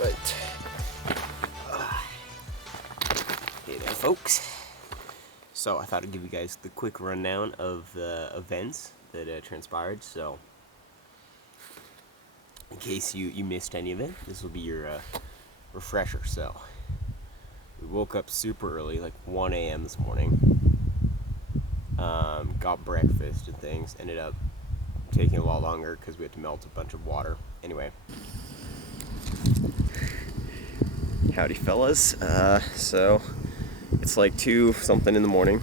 Right. Hey there, folks. So I thought I'd give you guys the quick rundown of the events that transpired. So in case you missed any of it, this will be your refresher. So we woke up super early, like 1 a.m. this morning. Got breakfast and things. Ended up taking a lot longer because we had to melt a bunch of water. Anyway. Howdy, fellas. So it's like 2 something in the morning.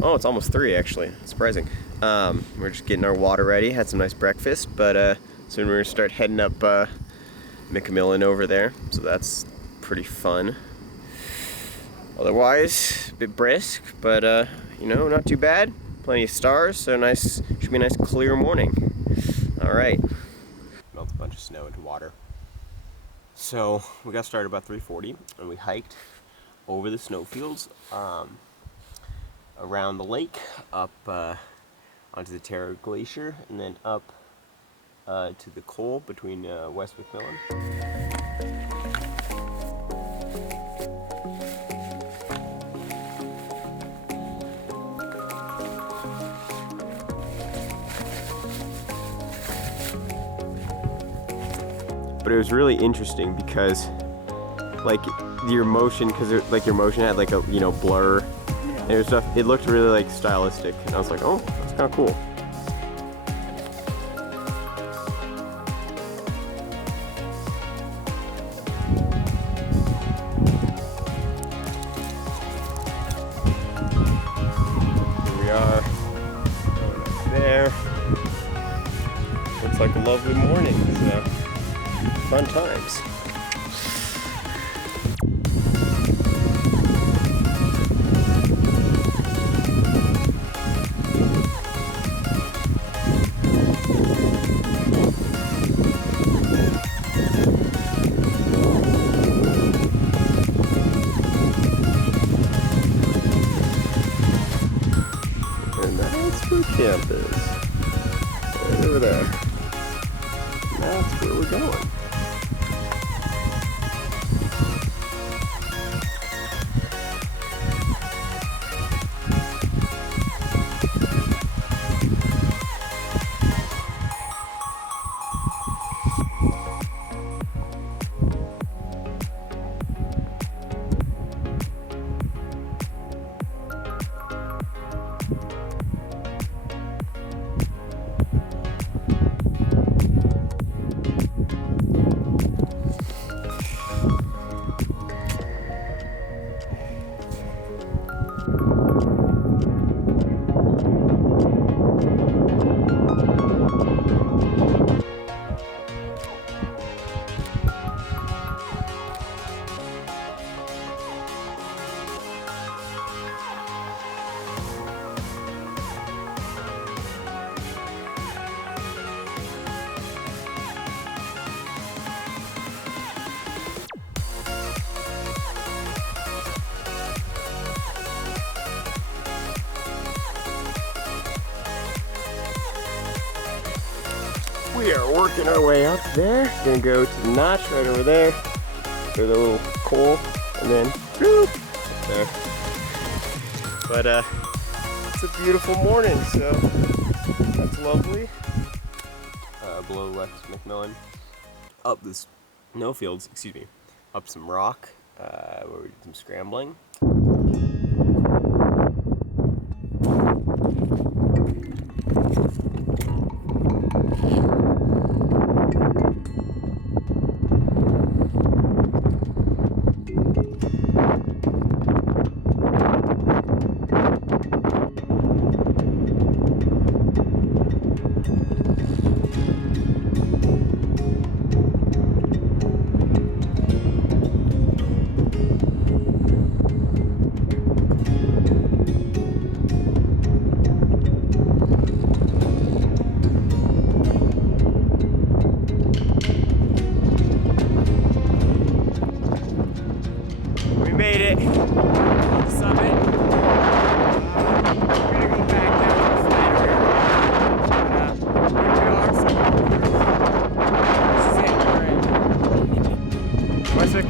Oh, it's almost 3 actually. Surprising. We're just getting our water ready. Had some nice breakfast, but soon we're gonna start heading up McMillan over there. So that's pretty fun. Otherwise, a bit brisk, but you know, not too bad. Plenty of stars, so nice. Should be a nice clear morning. All right. Melt a bunch of snow into water. So we got started about 3:40, and we hiked over the snowfields, around the lake, up onto the Terra Glacier, and then up to the Col between West McMillan. But it was really interesting because, like, your motion, your motion had like a, you know, blur and it was stuff. It looked really like stylistic, and I was like, oh, that's kind of cool. Here we are, going up there. Looks like a lovely morning. So. Fun times. And that's where camp is. Right over there. That's where we're going. We are working our way up there. Gonna go to the notch right over there. There's a little Col, and then whoop, up there. But it's a beautiful morning, so that's lovely. Below West McMillan, up the snowfields, up some rock where we did some scrambling.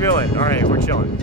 McMillan. All right, we're chilling.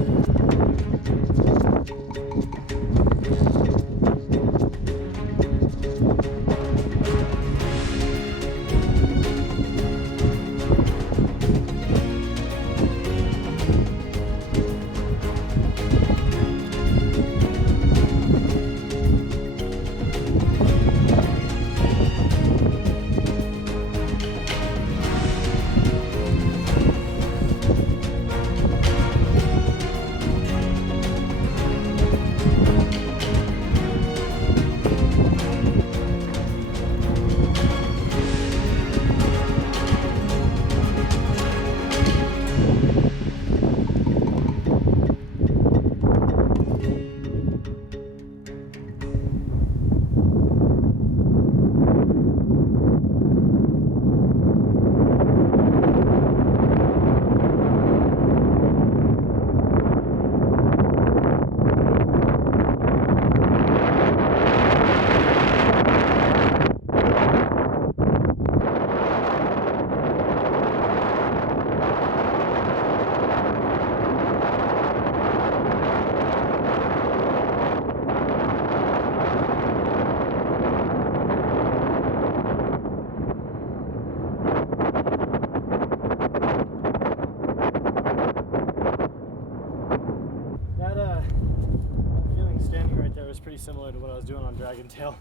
Pretty similar to what I was doing on Dragon Tail.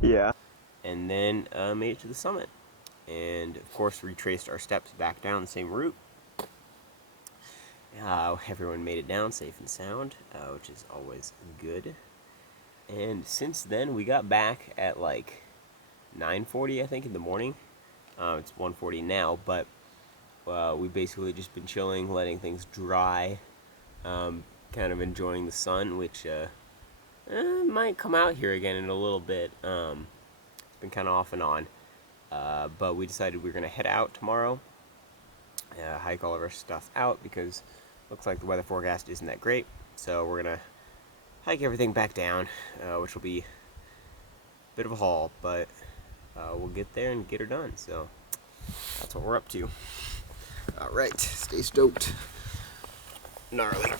Yeah. And then made it to the summit. And of course retraced our steps back down the same route. Everyone made it down safe and sound, which is always good. And since then we got back at like 9:40 I think in the morning. It's 1:40 now, but we basically just been chilling, letting things dry. Kind of enjoying the sun, which might come out here again in a little bit. It's been kind of off and on, but we decided we were going to head out tomorrow, hike all of our stuff out because it looks like the weather forecast isn't that great, so we're going to hike everything back down, which will be a bit of a haul, but we'll get there and get her done, so that's what we're up to. Alright, stay stoked. Gnarly.